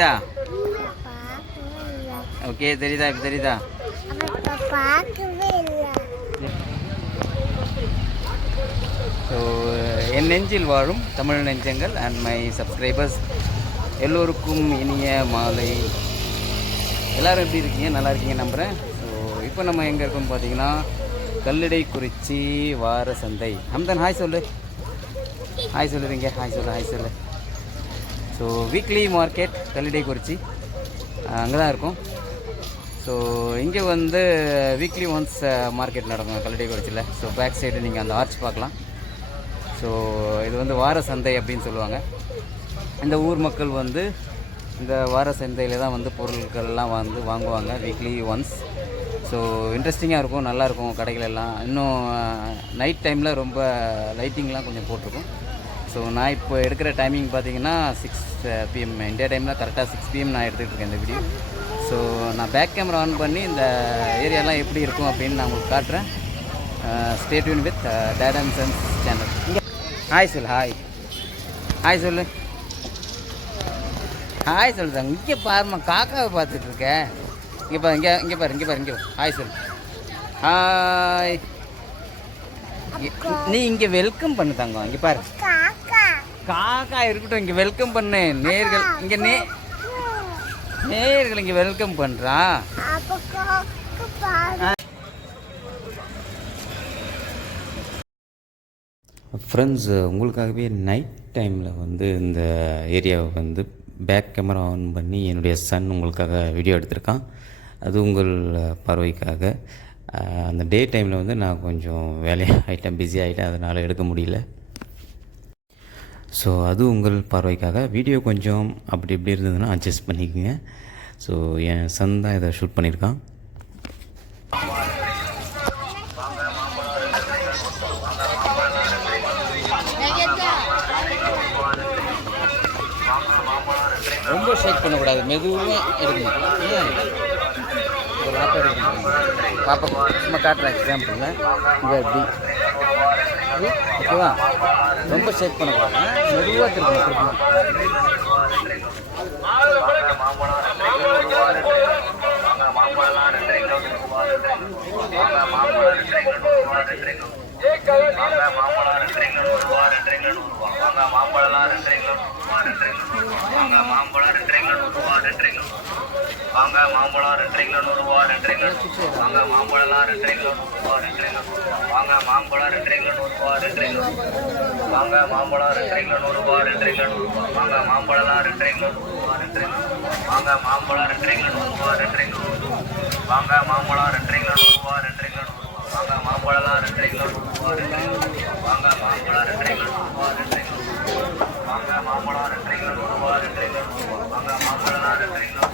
தெரியுதா? ஓகே, தெரியுதா? இப்போ தெரியுதா? ஸோ என் நெஞ்சில் வாழும் தமிழ் நெஞ்சங்கள் அண்ட் மை சப்ஸ்கிரைபர்ஸ் எல்லோருக்கும் இனிய மாலை. எல்லோரும் எப்படி இருக்கீங்க? நல்லா இருக்கீங்க நம்புகிறேன். ஸோ இப்போ நம்ம எங்கே இருக்கோம்னு பார்த்தீங்கன்னா கல்லிடைக்குறிச்சி வார சந்தை. ஹம்தன் ஹாய் சொல்லு. ஹாய் சொல்லுறீங்க. ஹாய் சொல்லு. ஸோ வீக்லி மார்க்கெட் கல்லிடைக்குறிச்சி அங்கே தான் இருக்கும். ஸோ இங்கே வந்து வீக்லி ஒன்ஸ் மார்க்கெட் நடக்கும் கல்லிடைக்குறிச்சியில். ஸோ பேக் சைடு நீங்கள் அந்த ஆர்ச் பார்க்கலாம். ஸோ இது வந்து வார சந்தை அப்படின்னு சொல்லுவாங்க. இந்த ஊர் மக்கள் வந்து இந்த வார சந்தையில் தான் வந்து பொருட்கள்லாம் வந்து வாங்குவாங்க வீக்லி ஒன்ஸ். ஸோ இன்ட்ரெஸ்டிங்காக இருக்கும், நல்லாயிருக்கும் கடைகள் எல்லாம். இன்னும் நைட் டைமில் ரொம்ப லைட்டிங்லாம் கொஞ்சம் போட்டிருக்கும். ஸோ நான் இப்போ எடுக்கிற டைமிங் பார்த்தீங்கன்னா 6 PM இந்தியா டைமில் கரெக்டாக 6 PM நான் எடுத்துகிட்டு இருக்கேன் இந்த வீடியோ. ஸோ நான் பேக் கேமரா ஆன் பண்ணி இந்த ஏரியாலாம் எப்படி இருக்கும் அப்படின்னு நான் உங்களுக்கு காட்டுறேன். Stay tune with date and sons channel. Hi சொல்லு. ஹாய் சொல்லு. ஹாய் சொல்லுதாங்க. இங்கே பாருமா, காக்காவை பார்த்துட்டு இருக்கேன். இங்கே பாரு. ஹாய் சொல்லு. ஹாய். நீ இங்கே வெல்கம் பண்ணு தங்கம். இங்கே பாரு, காக்கா இருக்கட்டும். இங்கே வெல்கம் பண்ணு. நேர்கள் இங்கே நேர்கள் இங்கே வெல்கம் பண்ணுறான். ஃப்ரெண்ட்ஸ், உங்களுக்காகவே நைட் டைமில் வந்து இந்த ஏரியாவை வந்து பேக் கேமரா ஆன் பண்ணி என்னுடைய சன் உங்களுக்காக வீடியோ எடுத்திருக்கான். அது உங்கள் பார்வைக்காக. அந்த டே டைமில் வந்து நான் கொஞ்சம் வேலையாகிட்டேன், பிஸி ஆகிட்டேன், அதனால் எடுக்க முடியல. ஸோ அது உங்கள் பார்வைக்காக. வீடியோ கொஞ்சம் அப்படி இப்படி இருந்ததுன்னா அட்ஜஸ்ட் பண்ணிக்கோங்க. ஸோ என் சன் தான் இதை ஷூட் பண்ணியிருக்கான். ரொம்ப ஷேக் பண்ணக்கூடாது, மெதுவாக எடுக்கணும். பாப்பா சும்மா காட்டுறேன் எக்ஸாம்பிளில். இங்கே எப்படி ஓகேவா? ரொம்ப ஷேக் பண்ணக்கூடாது, மெதுவாக திருப்பணும். வாங்க மாம்பழம் 2 கிலோ 100 ரூபா. 2 கிலோ வாங்க மாம்பழம்லாம் 2 கிலோ 100 ரூபா. 2 கிலோ வாங்க மாம்பழம் 2 கிலோ 100 ரூபா. 2 கிலோ வாங்க மாம்பழம் 2 கிலோ 100 ரூபா. 2 கிலோ வாங்க மாம்பழம்லாம் 2 கிலோ 100 ரூபா. 2 கிலோ வாங்க மாம்பழம் 2 கிலோ 100 ரூபா. 2 கிலோ வாங்க மாம்பழம் 2 கிலோ 100 ரூபா. 2 கிலோ வாங்க மாம்பழம்லாம் 2 கிலோ 100 ரூபா. 2 கிலோ வாங்க மாம்பழம் 2 கிலோ 100 ரூபா. 2 கிலோ வாங்க மாம்பழம் 2 கிலோ 100 ரூபா. 2 கிலோ வாங்க மாம்பழம்லாம் 2 கிலோ 100 ரூபா. 2 கிலோ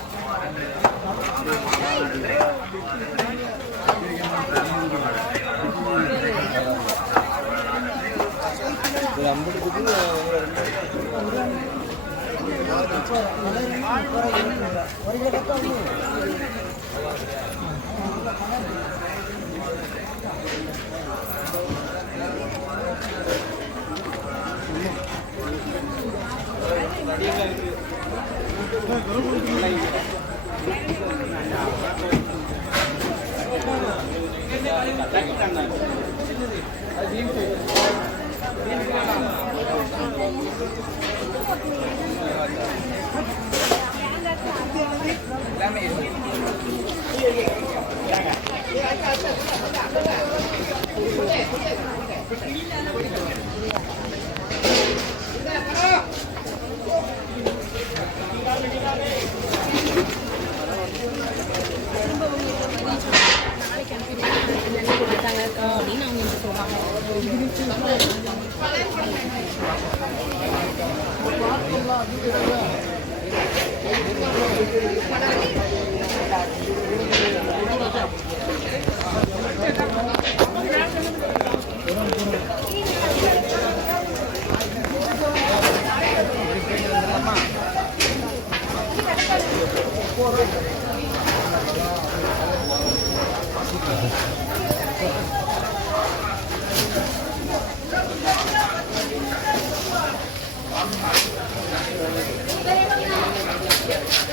Thank you.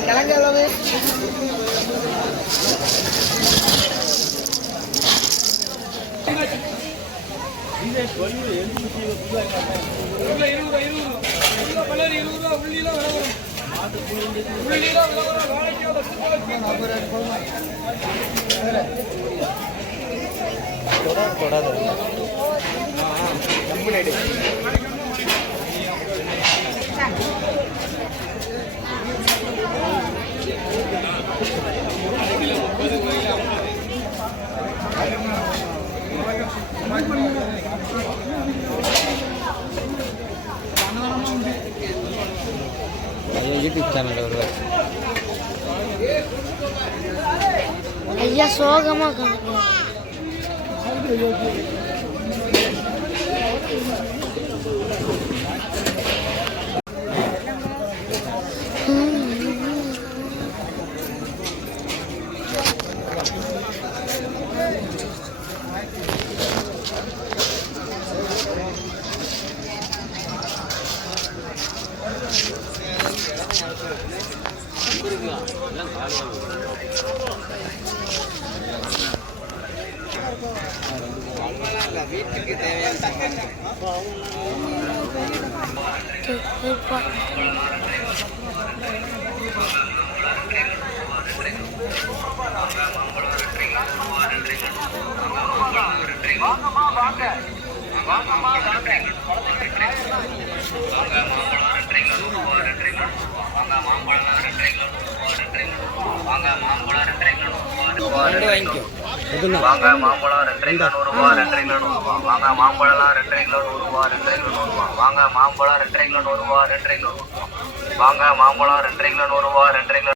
கிழங்கு எவ்வளவு? யூடியூப் சேனல் வருவார். ஐயா சோகமா காணுங்க. வீட்டுக்கு தேவையான வாங்க மாம்பழம் 2 கிலோ 100 ரூபா 2 கிலோ 100 ரூபா வாங்க மாம்பழம் 2 கிலோ 100 ரூபா 2 கிலோ 100 ரூபா வாங்க மாம்பழம் 2 கிலோ 100 ரூபா 2 கிலோ 100 ரூபா வாங்க மாம்பழம் 2 கிலோ 100 ரூபா 2 கிலோ